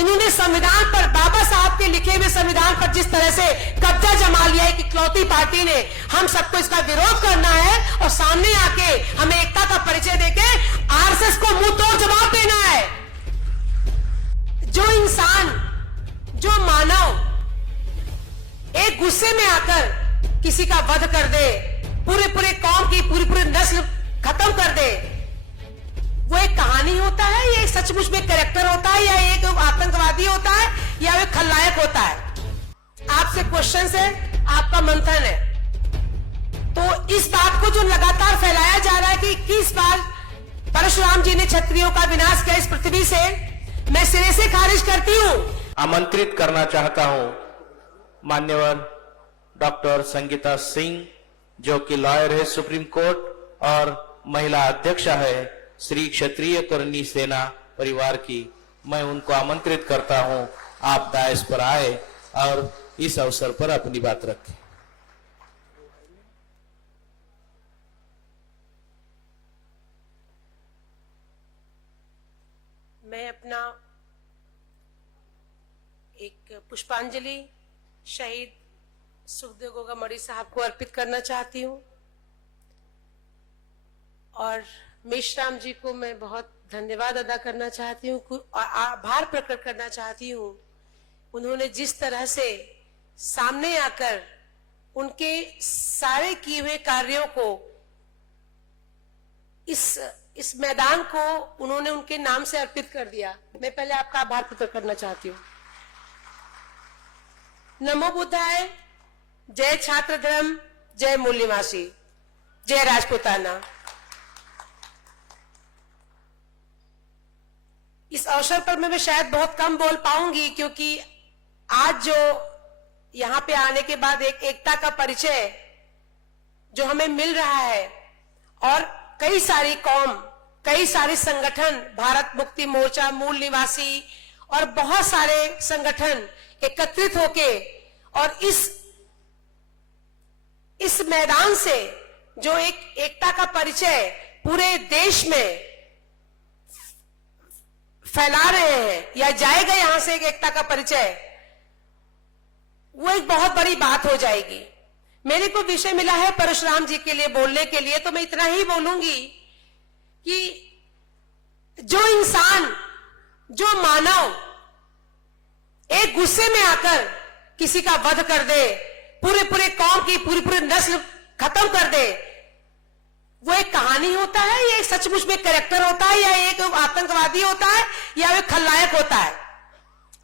इन्होंने संविधान पर, बाबा साहब के लिखे हुए संविधान पर जिस तरह से कब्जा जमा लिया है कि इकलौती पार्टी ने, हम सबको इसका विरोध करना है और सामने आके हमें एकता का परिचय देके आरएसएस को मुंह तोड़ जवाब देना है। जो इंसान, जो मानव एक गुस्से में आकर किसी का वध कर दे, पूरे कौम की पूरी नस्ल खत्म कर दे, वो एक कहानी होता है, ये सचमुच में कैरेक्टर होता है, या एक आतंकवादी होता है, या एक खलनायक होता है? आपसे क्वेश्चन है, आपका मंथन है। तो इस बात को जो लगातार फैलाया जा रहा है कि 21 बार परशुराम जी ने क्षत्रियों का विनाश किया इस पृथ्वी से, मैं सिरे से खारिज करती हूं। आमंत्रित करना चाहता हूं मान्यवर डॉक्टर संगीता सिंह, जो कि लॉयर है सुप्रीम कोर्ट और महिला अध्यक्षा है श्री क्षत्रिय करनी सेना परिवार की। मैं उनको आमंत्रित करता हूं, आप दायस पर आए और इस अवसर पर अपनी बात रखें। मैं अपना एक पुष्पांजलि शहीद सुखदेव गोगामड़ी साहब को अर्पित करना चाहती हूं और मेश्राम जी को मैं बहुत धन्यवाद अदा करना चाहती हूँ और आभार प्रकट करना चाहती हूँ। उन्होंने जिस तरह से सामने आकर उनके सारे किए हुए कार्यों को, इस मैदान को उन्होंने उनके नाम से अर्पित कर दिया। मैं पहले आपका आभार प्रकट करना चाहती हूँ। नमो बुद्धाय, जय छात्र धर्म, जय मूल्यवासी, जय राजपूताना। इस अवसर पर मैं शायद बहुत कम बोल पाऊंगी, क्योंकि आज जो यहाँ पे आने के बाद एक एकता का परिचय जो हमें मिल रहा है और कई सारी कौम, कई सारे संगठन, भारत मुक्ति मोर्चा, मूल निवासी और बहुत सारे संगठन एकत्रित होके और इस मैदान से जो एक एकता का परिचय पूरे देश में फैला रहे हैं, या जाएगा यहां से एक एकता का परिचय, वो एक बहुत बड़ी बात हो जाएगी। मेरे को विषय मिला है परशुराम जी के लिए बोलने के लिए, तो मैं इतना ही बोलूंगी कि जो इंसान, जो मानव एक गुस्से में आकर किसी का वध कर दे, पूरे कौम की पूरी नस्ल खत्म कर दे, वो एक कहानी होता है, ये सचमुच में कैरेक्टर होता है, या एक आतंकवादी होता है, या एक खलनायक होता है?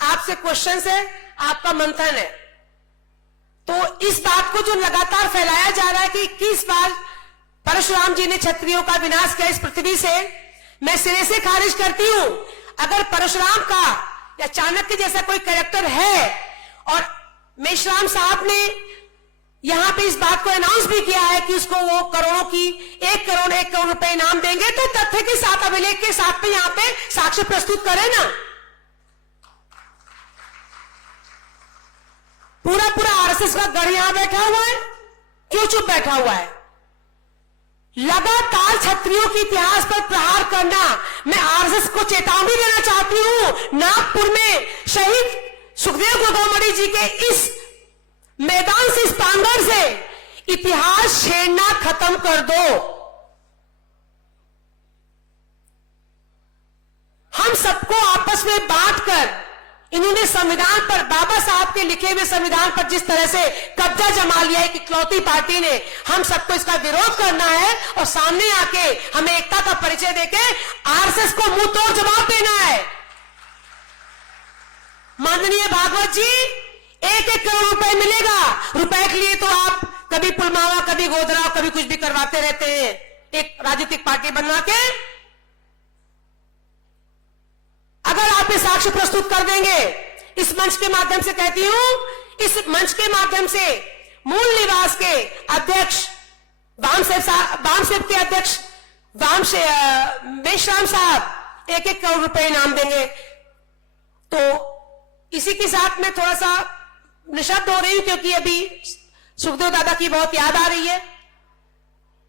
आपसे क्वेश्चन है, आपका मंथन है। तो इस बात को जो लगातार फैलाया जा रहा है कि 21 बार परशुराम जी ने क्षत्रियों का विनाश किया इस पृथ्वी से, मैं सिरे से खारिज करती हूं। अगर परशुराम का या चाणक्य जैसा कोई कैरेक्टर है और मेश्राम साहब ने यहां पे इस बात को अनाउंस भी किया है कि उसको वो करोड़ों की 1 करोड़ रुपए इनाम देंगे, तो तथ्य के साथ, अभिलेख के साथ में यहां पे साक्ष्य प्रस्तुत करें ना। पूरा आरएसएस का गढ़ यहां बैठा हुआ है, क्यों चुप बैठा हुआ है? लगातार क्षत्रियों के इतिहास पर प्रहार करना, मैं आरएसएस को चेतावनी देना चाहती हूं। नागपुर में शहीद सुखदेव गोगामड़ी जी के इस मैदान से, इस प्रांगण से इतिहास छेड़ना खत्म कर दो। हम सबको आपस में बांटकर इन्होंने संविधान पर, बाबा साहब के लिखे हुए संविधान पर जिस तरह से कब्जा जमा लिया है कि इकलौती पार्टी ने, हम सबको इसका विरोध करना है और सामने आके हमें एकता का परिचय देके आरएसएस को मुंह तोड़ जवाब देना है। माननीय भागवत जी, 1 करोड़ रुपए मिलेगा। रुपए के लिए तो आप कभी पुलवामा, कभी गोधरा, कभी कुछ भी करवाते रहते हैं, एक राजनीतिक पार्टी बनवा के। अगर आप ये साक्ष्य प्रस्तुत कर देंगे, इस मंच के माध्यम से कहती हूं, इस मंच के माध्यम से मूल निवास के अध्यक्ष वामसेव के अध्यक्ष मेश्राम साहब 1 करोड़ रुपए इनाम देंगे। तो इसी के साथ में थोड़ा सा निशब्द हो रही हूं, क्योंकि अभी सुखदेव दादा की बहुत याद आ रही है,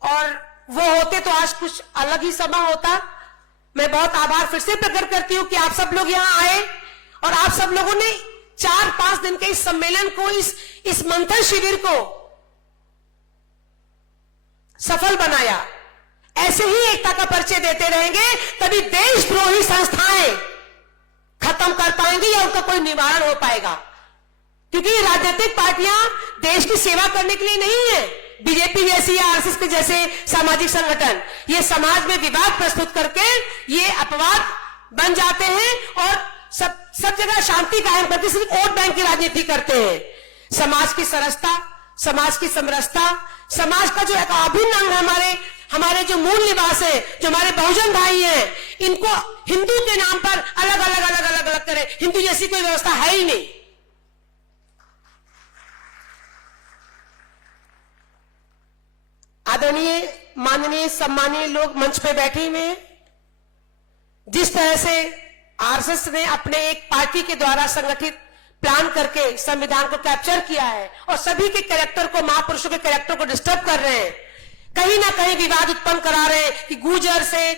और वो होते तो आज कुछ अलग ही समय होता। मैं बहुत आभार फिर से प्रकट करती हूं कि आप सब लोग यहां आए और आप सब लोगों ने 4-5 दिन के इस सम्मेलन को, इस मंथन शिविर को सफल बनाया। ऐसे ही एकता का परिचय देते रहेंगे तभी देशद्रोही संस्थाएं खत्म कर पाएंगी या उनका कोई निवारण हो पाएगा। क्योंकि ये राजनीतिक पार्टियां देश की सेवा करने के लिए नहीं है। बीजेपी जैसी या आरएसएस के जैसे सामाजिक संगठन ये समाज में विवाद प्रस्तुत करके ये अपवाद बन जाते हैं और सब जगह शांति कायम करके सिर्फ वोट बैंक की राजनीति करते हैं। समाज की सरसता, समाज की समरसता, समाज का जो एक अभिन्न अंग है, हमारे जो मूल निवास है, जो हमारे बहुजन भाई हैं, इनको हिंदू के नाम पर अलग अलग करे। हिंदू जैसी कोई व्यवस्था है ही नहीं। आदरणीय, माननीय, सम्मानीय लोग मंच पे बैठे हुए हैं। जिस तरह से आरएसएस ने अपने एक पार्टी के द्वारा संगठित प्लान करके संविधान को कैप्चर किया है और सभी के कैरेक्टर को, महापुरुषों के कैरेक्टर को डिस्टर्ब कर रहे हैं, कहीं ना कहीं विवाद उत्पन्न करा रहे हैं कि गुर्जर से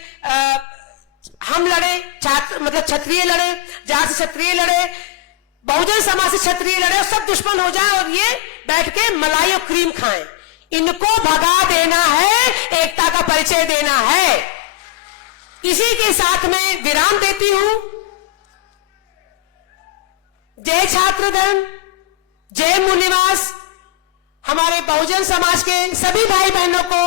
हम लड़े, छात्र मतलब क्षत्रिय लड़े, जाट से क्षत्रिय लड़े, बहुजन समाज से क्षत्रिय लड़े और सब दुश्मन हो जाए और ये बैठ के मलाई और क्रीम खाएं। इनको भगा देना है, एकता का परिचय देना है। इसी के साथ में विराम देती हूं। जय छात्र धर्म, जय मूल निवास। हमारे बहुजन समाज के सभी भाई बहनों को,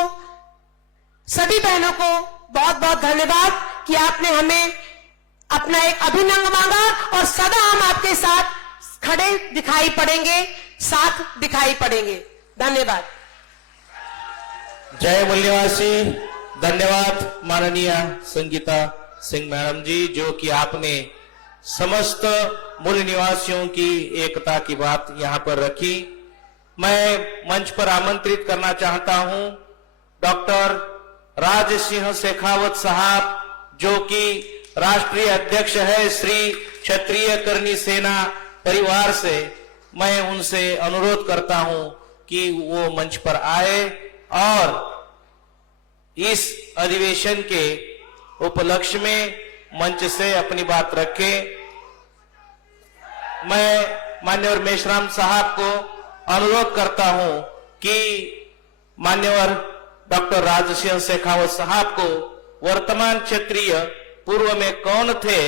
सभी बहनों को बहुत बहुत धन्यवाद कि आपने हमें अपना एक अभिन्न अंग मांगा और सदा हम आपके साथ खड़े दिखाई पड़ेंगे, साथ दिखाई पड़ेंगे। धन्यवाद। जय मूल निवासी। धन्यवाद माननीय संगीता सिंह मैडम जी, जो कि आपने समस्त मूल निवासियों की एकता की बात यहां पर रखी। मैं मंच पर आमंत्रित करना चाहता हूं डॉक्टर राज सिंह शेखावत साहब, जो कि राष्ट्रीय अध्यक्ष है श्री क्षत्रिय करनी सेना परिवार से। मैं उनसे अनुरोध करता हूं कि वो मंच पर आए और इस अधिवेशन के उपलक्ष्य में मंच से अपनी बात रखें। मैं मान्यवर मेश्राम साहब को अनुरोध करता हूं कि मान्यवर डॉक्टर राज सिंह शेखावत साहब को वर्तमान क्षत्रिय पूर्व में कौन थे,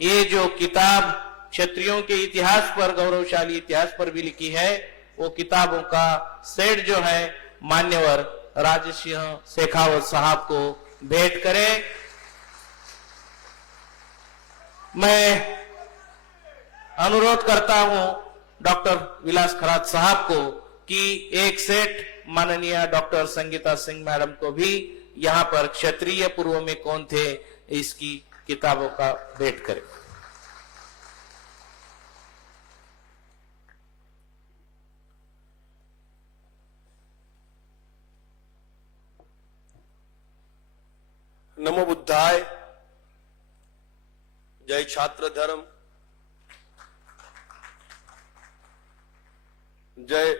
ये जो किताब क्षत्रियों के इतिहास पर, गौरवशाली इतिहास पर भी लिखी है, वो किताबों का सेट जो है मान्यवर राज सिंह शेखावत साहब को भेंट करें। मैं अनुरोध करता हूं डॉक्टर विलास खरात साहब को कि एक सेट माननीय डॉक्टर संगीता सिंह मैडम को भी यहां पर क्षत्रिय पूर्व में कौन थे इसकी किताबों का भेंट करें। नमो बुद्धाय। जय छात्र धर्म, जय